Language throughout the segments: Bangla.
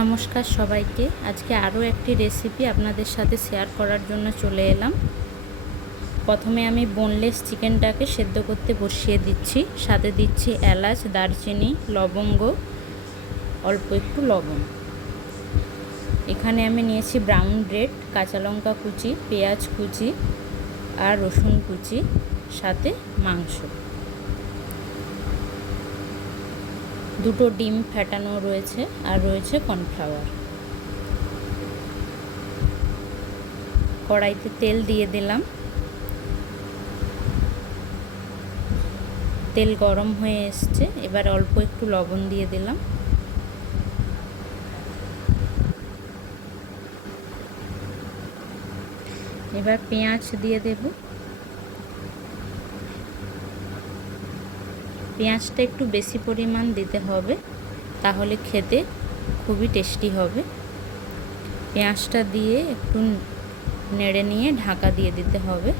নমস্কার সবাইকে। আজকে আরও একটি রেসিপি আপনাদের সাথে শেয়ার করার জন্য চলে এলাম। প্রথমে আমি বোনলেস চিকেনটাকে সেদ্ধ করতে বসিয়ে দিচ্ছি। সাথে দিচ্ছি এলাচ, দারচিনি, লবঙ্গ, অল্প একটু লবণ। এখানে আমি নিয়েছি ব্রাউন ব্রেড কাঁচা লঙ্কা কুচি, পেঁয়াজ কুচি আর রসুন কুচি, সাথে মাংস। দুটো ডিম ফেটানো রয়েছে আর রয়েছে কর্নফ্লাওয়ার। কড়াইতে তেল দিয়ে দিলাম। তেল গরম হয়ে এসছে, এবার অল্প একটু লবণ দিয়ে দিলাম। এবার পেঁয়াজ দিয়ে দেবো। পেঁয়াজটা একটু বেশি পরিমাণ দিতে হবে, তাহলে খেতে খুবই টেস্টি হবে। পেঁয়াজটা দিয়ে একটু নেড়ে নিয়ে ঢাকা দিয়ে দিতে হবে,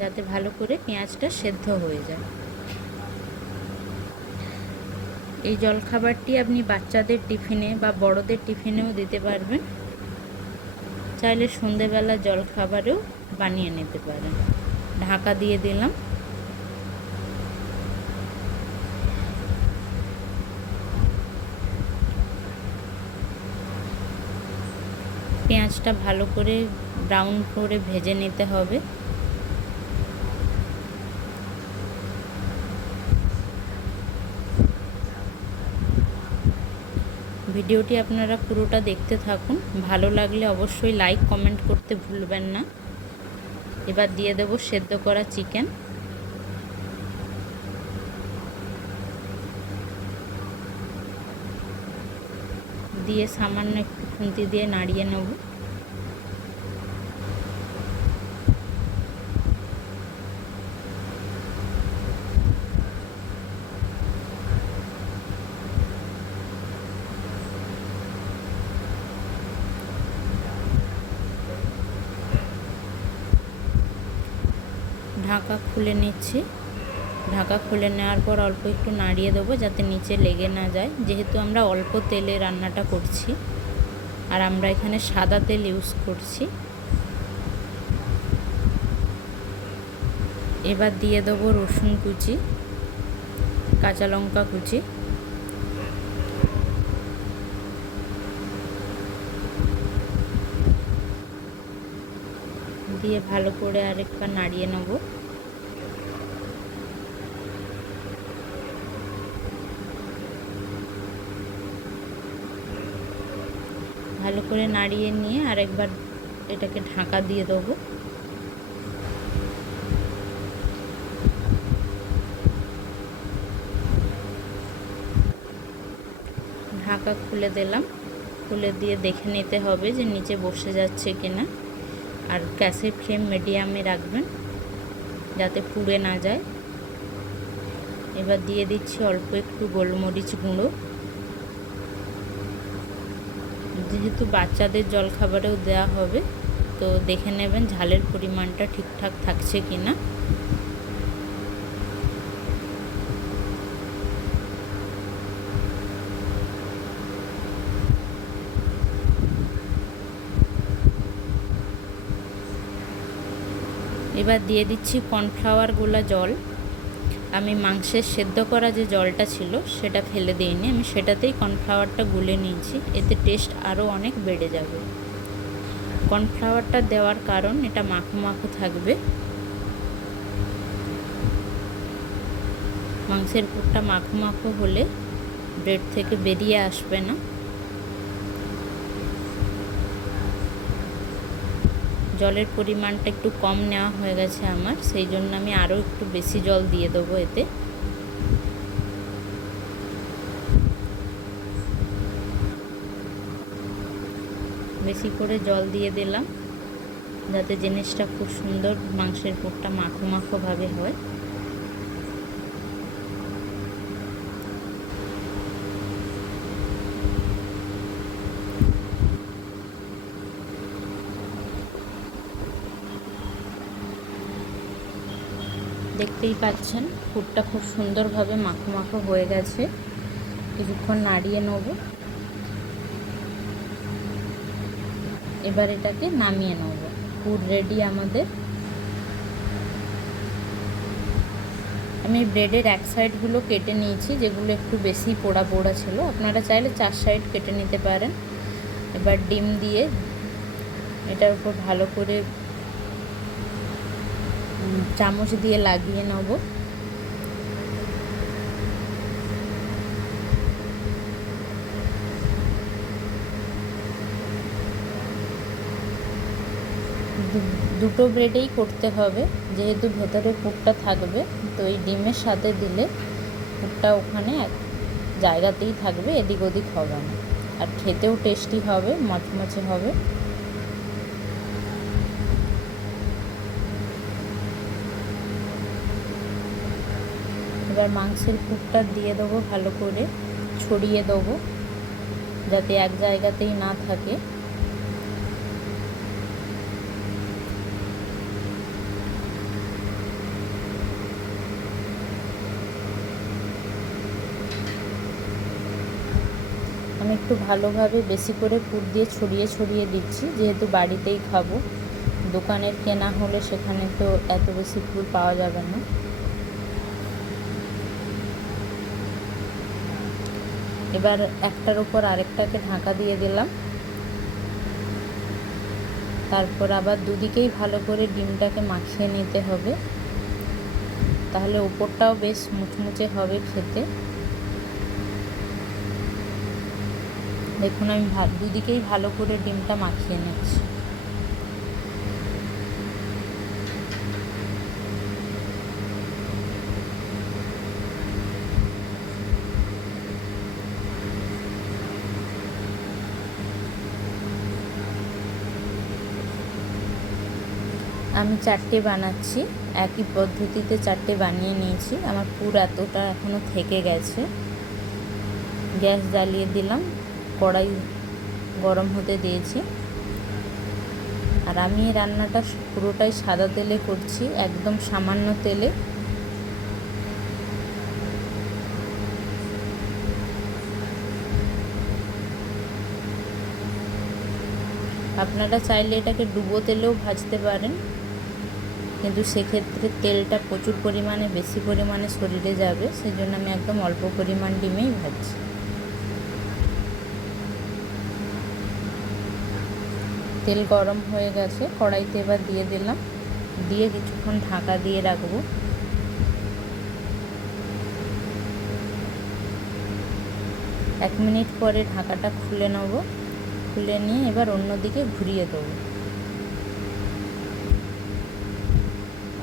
যাতে ভালো করে পেঁয়াজটা সেদ্ধ হয়ে যায়। এই জলখাবারটি আপনি বাচ্চাদের টিফিনে বা বড়দের টিফিনেও দিতে পারবেন। চাইলে সন্ধেবেলা জলখাবারেও বানিয়ে নিতে পারেন। ঢাকা দিয়ে দিলাম। পেঁয়াজটা ভালো করে ব্রাউন করে ভেজে নিতে হবে। ভিডিওটি আপনারা পুরোটা দেখতে থাকুন। ভালো লাগলে অবশ্যই লাইক কমেন্ট করতে ভুলবেন না। এবার দিয়ে দেব সেদ্ধ করা চিকেন দিয়ে সামান্য একটু খুন্তি দিয়ে নাড়িয়ে নেব। ঢাকা খুলে নিচ্ছি। ঢাকা খুলে নেওয়ার পর অল্প একটু নাড়িয়ে দেবো যাতে নিচে লেগে না যায়। যেহেতু আমরা অল্প তেলে রান্নাটা করছি আর আমরা এখানে সাদা তেল ইউজ করছি। এবার দিয়ে দেবো রসুন কুচি, কাঁচা লঙ্কা কুচি। দিয়ে ভালো করে আরেকবার নাড়িয়ে নেব। ভালো করে নাড়িয়ে নিয়ে আরেকবার এটাকে ঢাকা দিয়ে দেবো। ঢাকা খুলে দিলাম। খুলে দিয়ে দেখে নিতে হবে যে নিচে বসে যাচ্ছে কিনা। আর গ্যাসের ফ্লেম মিডিয়ামে রাখবেন যাতে পুড়ে না যায়। এবার দিয়ে দিচ্ছি অল্প একটু গোলমরিচ গুঁড়ো। যেহেতু বাচ্চাদের জলখাবারেও দেওয়া হবে, তো দেখে নেবেন ঝালের পরিমাণটা ঠিকঠাক থাকছে কি না এবার দিয়ে দিচ্ছি কর্নফ্লাওয়ার গোলা জল। আমি মাংসের সেদ্ধ করা যে জলটা ছিল, সেটা ফেলে দিইনি। আমি সেটাতেই কর্নফ্লাওয়ারটা গুলে নিয়েছি। এতে টেস্ট আরও অনেক বেড়ে যাবে। কর্নফ্লাওয়ারটা দেওয়ার কারণ, এটা মাখো মাখো থাকবে। মাংসের পুরটা মাখো মাখো হলে ব্রেড থেকে বেরিয়ে আসবে না। জলের পরিমাণটা একটু কম নেওয়া হয়ে গেছে আমার, সেই জন্য আমি আরও একটু বেশি জল দিয়ে দেবো এতে। বেশি করে জল দিয়ে দিলাম, যাতে জিনিসটা খুব সুন্দর মাংসের পোকটা মাখো মাখোভাবে হয়। দেখতেই পাচ্ছেন ফুটটা খুব সুন্দরভাবে মাখো মাখো হয়ে গেছে। কিছুক্ষণ নাড়িয়ে নেব। এবার এটাকে নামিয়ে নেব। ফুড রেডি আমাদের। আমি ব্রেডের এক সাইডগুলো কেটে নিয়েছি, যেগুলো একটু বেশি পোড়া পোড়া ছিল। আপনারা চাইলে চার সাইড কেটে নিতে পারেন। এবার ডিম দিয়ে এটার উপর ভালো করে চামচ দিয়ে লাগিয়ে নেব। দুটো ব্রেডেই করতে হবে, যেহেতু ভেতরে পুরটা থাকবে, তো এই ডিমের সাথে দিলে পুরটা ওখানে এক জায়গাতেই থাকবে, এদিক ওদিক হবে না। আর খেতেও টেস্টি হবে, মচমচে হবে। এবার মাংসের পুরটা দিয়ে দেবো ভালো করে, ছড়িয়ে দেবো যাতে এক জায়গাতেই না থাকে। আমি একটু ভালোভাবে বেশি করে পুর দিয়ে ছড়িয়ে ছড়িয়ে দিচ্ছি, যেহেতু বাড়িতেই খাব। দোকানের কেনা হলে সেখানে তো এত বেশি পুর পাওয়া যাবে না। এবার একটার উপর আরেকটাকে ঢাকা দিয়ে দিলাম। তারপর আবার দুদিকেই ভালো করে ডিমটাকে মাখিয়ে নিতে হবে। তাহলে উপরটাও বেশ মুচমুচে হবে খেতে। দেখুন, আমি দুদিকেই ভালো করে ডিমটা মাখিয়ে নিচ্ছি। আমি চারটে বানাচ্ছি, একই পদ্ধতিতে চারটে বানিয়ে নিয়েছি। আমার পুর এতটা এখনও থেকে গেছে। গ্যাস জ্বালিয়ে দিলাম, কড়াই গরম হতে দিয়েছি। আর আমি রান্নাটা পুরোটাই সাদা তেলে করছি, একদম সামান্য তেলে। আপনারা চাইলে এটাকে ডুবো তেলেও ভাজতে পারেন। কিন্তু সেক্ষেত্রে তেলটা প্রচুর পরিমাণে, বেশি পরিমাণে শরীরে যাবে সেই জন্য আমি একদম অল্প পরিমাণ ডিমেই ভাজছি। তেল গরম হয়ে গেছে, কড়াইতে এবার দিয়ে দিলাম। দিয়ে কিছুক্ষণ ঢাকা দিয়ে রাখব। এক মিনিট পরে ঢাকাটা খুলে নেব। খুলে নিয়ে এবার অন্যদিকে ঘুরিয়ে দেবো।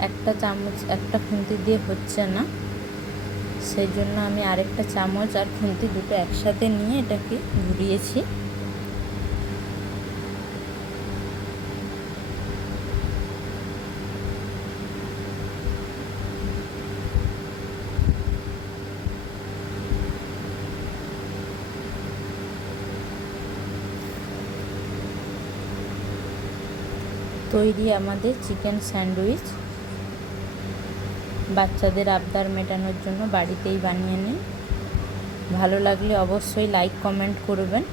একটা চামচ, একটা খুন্তি দিয়ে হচ্ছে না। সেই জন্য আমি আরেকটা চামচ আর খুন্তি দুটো একসাথে নিয়ে এটাকে ঘুরিয়েছি। তৈরি আমাদের চিকেন স্যান্ডউইচ। বাচ্চাদের আবদার মেটানোর জন্য বাড়িতেই বানিয়ে নিন। ভালো লাগলে অবশ্যই লাইক কমেন্ট করবেন।